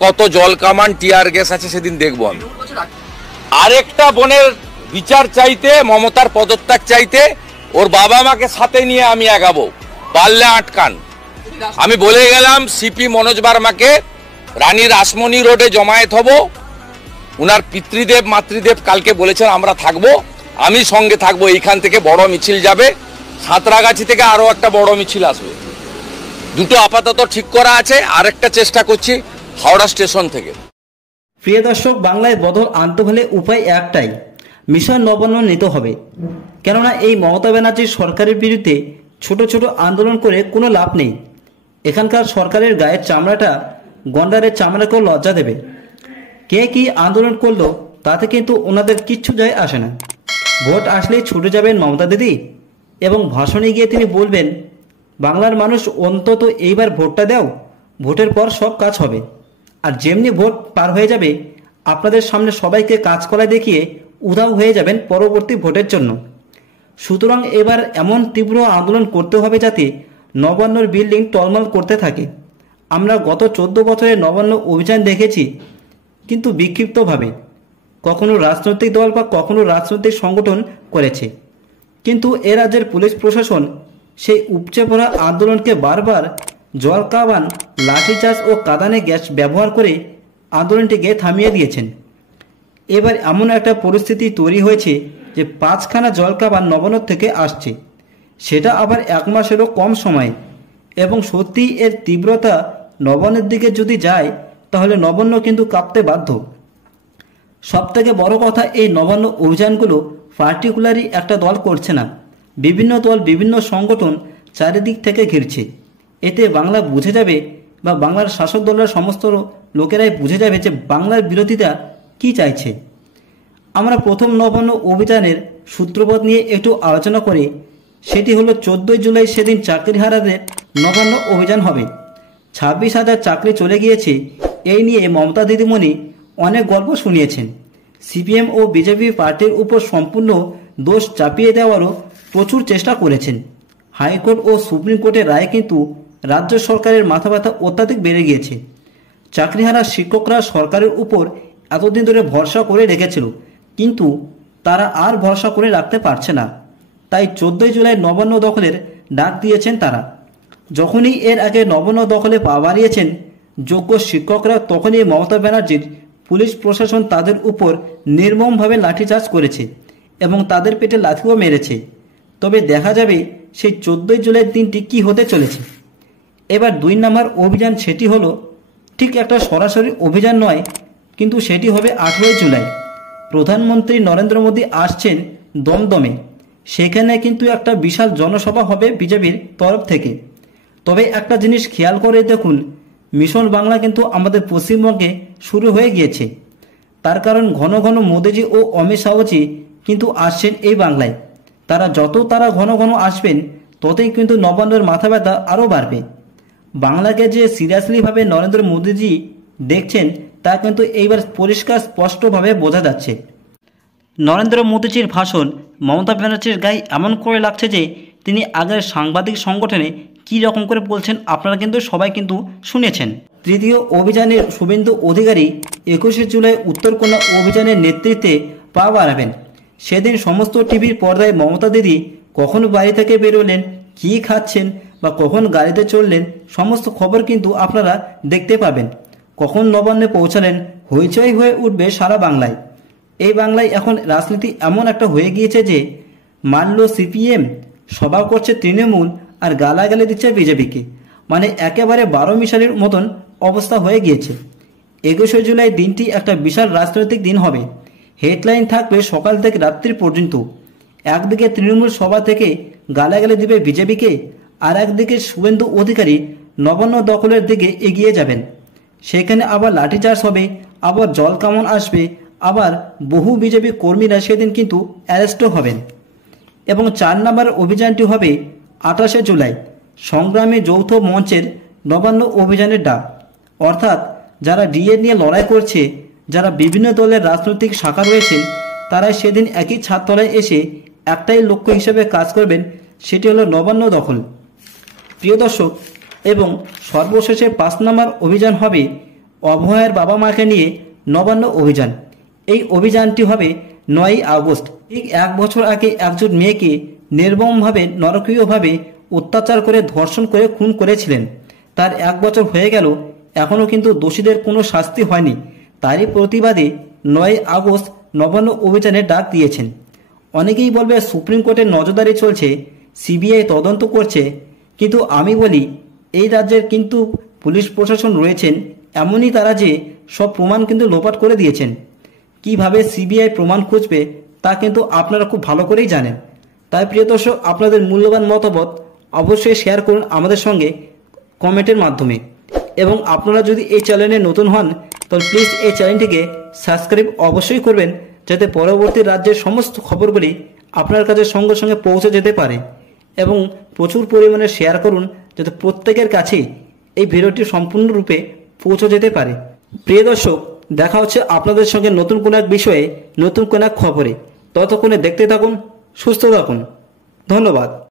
কত জল কামান টিয়ার গ্যাস আছে সেদিন দেখবো আমি। আরেকটা বোনের বিচার চাইতে, মমতার পদত্যাগ চাইতে ওর বাবা মাকে সাথে নিয়ে আমি আগাবো, পারলে আটকান। আমি বলে গেলাম সিপি মনোজ বার্মাকে রানী রাসমণি রোডে জমায়েত হব। উনার পিতৃদেব মাতৃদেব কালকে বলেছেন আমরা থাকবো, আমি সঙ্গে থাকবো। এইখান থেকে বড় মিছিল যাবে, সাঁতরাগাছি থেকে আরো একটা বড় মিছিল আসবে। দুটো আপাতত ঠিক করা আছে, আরেকটা চেষ্টা করছি হাওড়া স্টেশন থেকে। প্রিয় দর্শক, বাংলায় বদল আনতে হলে উপায় একটাই, মিশন নবান্ন নিতে হবে। কেননা এই মমতা ব্যানার্জির সরকারের বিরুদ্ধে ছোট ছোট আন্দোলন করে কোনো লাভ নেই। এখানকার সরকারের গায়ের চামড়াটা গন্ডারের চামড়াকেও লজ্জা দেবে। কে কি আন্দোলন করলো তাতে কিন্তু ওনাদের কিচ্ছু যায় আসে না। ভোট আসলেই ছুটে যাবেন মমতা দিদি এবং ভাষণে গিয়ে তিনি বলবেন বাংলার মানুষ অন্তত এইবার ভোটটা দাও, ভোটের পর সব কাজ হবে। আর যেমনি ভোট পার হয়ে যাবে আপনাদের সামনে সবাইকে কাজ করা দেখিয়ে উধাও হয়ে যাবেন পরবর্তী ভোটের জন্য। সুতরাং এবার এমন তীব্র আন্দোলন করতে হবে যাতে নবান্নর বিল্ডিং টলমল করতে থাকে। আমরা গত 14 বছরের নবান্ন অভিযান দেখেছি, কিন্তু বিক্ষিপ্তভাবে, কখনো রাজনৈতিক দল বা কখনো রাজনৈতিক সংগঠন করেছে। কিন্তু এ রাজ্যের পুলিশ প্রশাসন সেই উপচে পড়া আন্দোলনকে বারবার জল কামান, লাঠিচার্জ ও কাঁদানে গ্যাস ব্যবহার করে আন্দোলনটিকে থামিয়ে দিয়েছেন। এবার এমন একটা পরিস্থিতি তৈরি হয়েছে যে 5খানা জল কামান নবান্ন থেকে আসছে, সেটা আবার 1 মাসেরও কম সময়ে। এবং সত্যি এর তীব্রতা নবান্নের দিকে যদি যায় তাহলে নবান্ন কিন্তু কাঁপতে বাধ্য। সবথেকে বড় কথা, এই নবান্ন অভিযানগুলো পার্টিকুলারই একটা দল করছে না, বিভিন্ন দল বিভিন্ন সংগঠন চারিদিক থেকে ঘিরছে। এতে বাংলা বুঝে যাবে বা বাংলার শাসক দলের সমস্ত লোকেরাই বুঝে যাবে যে বাংলার বিরোধীরা কি চাইছে। আমরা প্রথম নবান্ন অভিযানের সূত্রপাত নিয়ে একটু আলোচনা করি। সেটি হলো 14 জুলাই, সেদিন চাকরিহারাদের নবান্ন অভিযান হবে। 26,000 চাকরি চলে গিয়েছে, এই নিয়ে মমতা দিদিমণি অনেক গল্প শুনিয়েছেন। সিপিএম ও বিজেপি পার্টির উপর সম্পূর্ণ দোষ চাপিয়ে দেওয়ারও প্রচুর চেষ্টা করেছেন। হাইকোর্ট ও সুপ্রিম কোর্টের রায় কিন্তু রাজ্য সরকারের মাথা ব্যথা অত্যাধিক বেড়ে গিয়েছে। চাকরিহারা শিক্ষকরা সরকারের উপর এতদিন ধরে ভরসা করে রেখেছিল, কিন্তু তারা আর ভরসা করে রাখতে পারছে না। তাই 14 জুলাই নবান্ন দখলের ডাক দিয়েছেন তারা। যখনই এর আগে নবান্ন দখলে পা বাড়িয়েছেন যোগ্য শিক্ষকরা, তখনই মমতা ব্যানার্জির পুলিশ প্রশাসন তাদের উপর নির্মমভাবে লাঠিচার্জ করেছে এবং তাদের পেটে লাথিও মেরেছে। তবে দেখা যাবে সেই 14 জুলাই দিনটি কি হতে চলেছে। এবার 2 নম্বর অভিযান, সেটি হলো ঠিক একটা সরাসরি অভিযান নয়, কিন্তু সেটি হবে 18 জুলাই। প্রধানমন্ত্রী নরেন্দ্র মোদী আসছেন দমদমে, সেখানে কিন্তু একটা বিশাল জনসভা হবে বিজেপির তরফ থেকে। তবে একটা জিনিস খেয়াল করে দেখুন, মিশন বাংলা কিন্তু আমাদের পশ্চিমবঙ্গে শুরু হয়ে গিয়েছে। তার কারণ ঘন ঘন মোদিজি ও অমিত শাহজি কিন্তু আসছেন এই বাংলায়। যত ঘন ঘন আসবেন ততই কিন্তু নবান্নের মাথা ব্যথা আরও বাড়বে। বাংলাকে যে সিরিয়াসলিভাবে নরেন্দ্র মোদীজি দেখছেন তা কিন্তু এইবার পরিষ্কার স্পষ্টভাবে বোঝা যাচ্ছে। নরেন্দ্র মোদীজির ভাষণ মমতা ব্যানার্জির গায়ে এমন করে লাগছে যে তিনি আগের সাংবাদিক সংগঠনে কী রকম করে বলছেন আপনারা কিন্তু সবাই কিন্তু শুনেছেন। তৃতীয় অভিযানের শুভেন্দু অধিকারী 21 জুলাই উত্তরকন্যা অভিযানের নেতৃত্বে পা বাড়াবেন। সেদিন সমস্ত টিভির পর্দায় মমতা দিদি কখন বাড়ি থেকে বেরোলেন, কী খাচ্ছেন বা কখন গাড়িতে চললেন, সমস্ত খবর কিন্তু আপনারা দেখতে পাবেন। কখন নবান্নে পৌঁছালেন, হইচই হয়ে উঠবে সারা বাংলায়। এই বাংলায় এখন রাজনীতি এমন একটা হয়ে গিয়েছে যে মানল সিপিএম, সভা করছে তৃণমূল আর গালাগালি দিচ্ছে বিজেপিকে, মানে একেবারে 12 মিশালের মতন অবস্থা হয়ে গিয়েছে। 21 জুলাই দিনটি একটা বিশাল রাজনৈতিক দিন হবে। হেডলাইন থাকবে সকাল থেকে রাত্রি পর্যন্ত। একদিকে তৃণমূল সভা থেকে গালাগালি দিবে বিজেপিকে, আর একদিকে শুভেন্দু অধিকারী নবান্ন দখলের দিকে এগিয়ে যাবেন। সেখানে আবার লাঠিচার্জ হবে, আবার জল কামন আসবে, আবার বহু বিজেপি কর্মীরা সেদিন কিন্তু অ্যারেস্টও হবেন। এবং 4 নম্বর অভিযানটি হবে 28 জুলাই, সংগ্রামী যৌথ মঞ্চের নবান্ন অভিযানের ডাক। অর্থাৎ যারা ডিএ নিয়ে লড়াই করছে, যারা বিভিন্ন দলের রাজনৈতিক শাখা রয়েছেন, তারা সেদিন একই ছাদতলায় এসে একটাই লক্ষ্য হিসেবে কাজ করবেন, সেটি হলো নবান্ন দখল। প্রিয় দর্শক, এবং সর্বশেষে 5 নম্বর অভিযান হবে অভয়ের বাবা মাকে নিয়ে নবান্ন অভিযান। এই অভিযানটি হবে 9ই আগস্ট। ঠিক 1 বছর আগে একজন মেয়েকে নির্মমভাবে নরকীয়ভাবে অত্যাচার করে ধর্ষণ করে খুন করেছিলেন। তার 1 বছর হয়ে গেল, এখনও কিন্তু দোষীদের কোনো শাস্তি হয়নি। তারই প্রতিবাদে 9ই আগস্ট নবান্ন অভিযানের ডাক দিয়েছেন। অনেকেই বলবে সুপ্রিম কোর্টের নজরদারি চলছে, সিবিআই তদন্ত করছে, কিন্তু আমি বলি এই রাজ্যের কিন্তু পুলিশ প্রশাসন রয়েছেন এমনই তারা যে সব প্রমাণ কিন্তু লোপাট করে দিয়েছেন। কিভাবে সিবিআই প্রমাণ খুঁজবে তা কিন্তু আপনারা খুব ভালো করেই জানেন। তাই প্রিয় দর্শক, আপনাদের মূল্যবান মতামত অবশ্যই শেয়ার করুন আমাদের সঙ্গে কমেন্টের মাধ্যমে। এবং আপনারা যদি এই চ্যানেলে নতুন হন তাহলে প্লিজ এই চ্যানেলটিকে সাবস্ক্রাইব অবশ্যই করবেন, যাতে পরবর্তী রাজ্যের সমস্ত খবরগুলি আপনার কাছে সঙ্গে সঙ্গে পৌঁছে যেতে পারে। এবং প্রচুর পরিমাণে শেয়ার করুন, যাতে প্রত্যেকের কাছে এই ভিডিওটি সম্পূর্ণরূপে পৌঁছে যেতে পারে। প্রিয় দর্শক, দেখা হচ্ছে আপনাদের সঙ্গে নতুন কোনো এক বিষয়ে, নতুন কোনো এক খবরে। ততক্ষণে দেখতে থাকুন, সুস্থ থাকুন। ধন্যবাদ।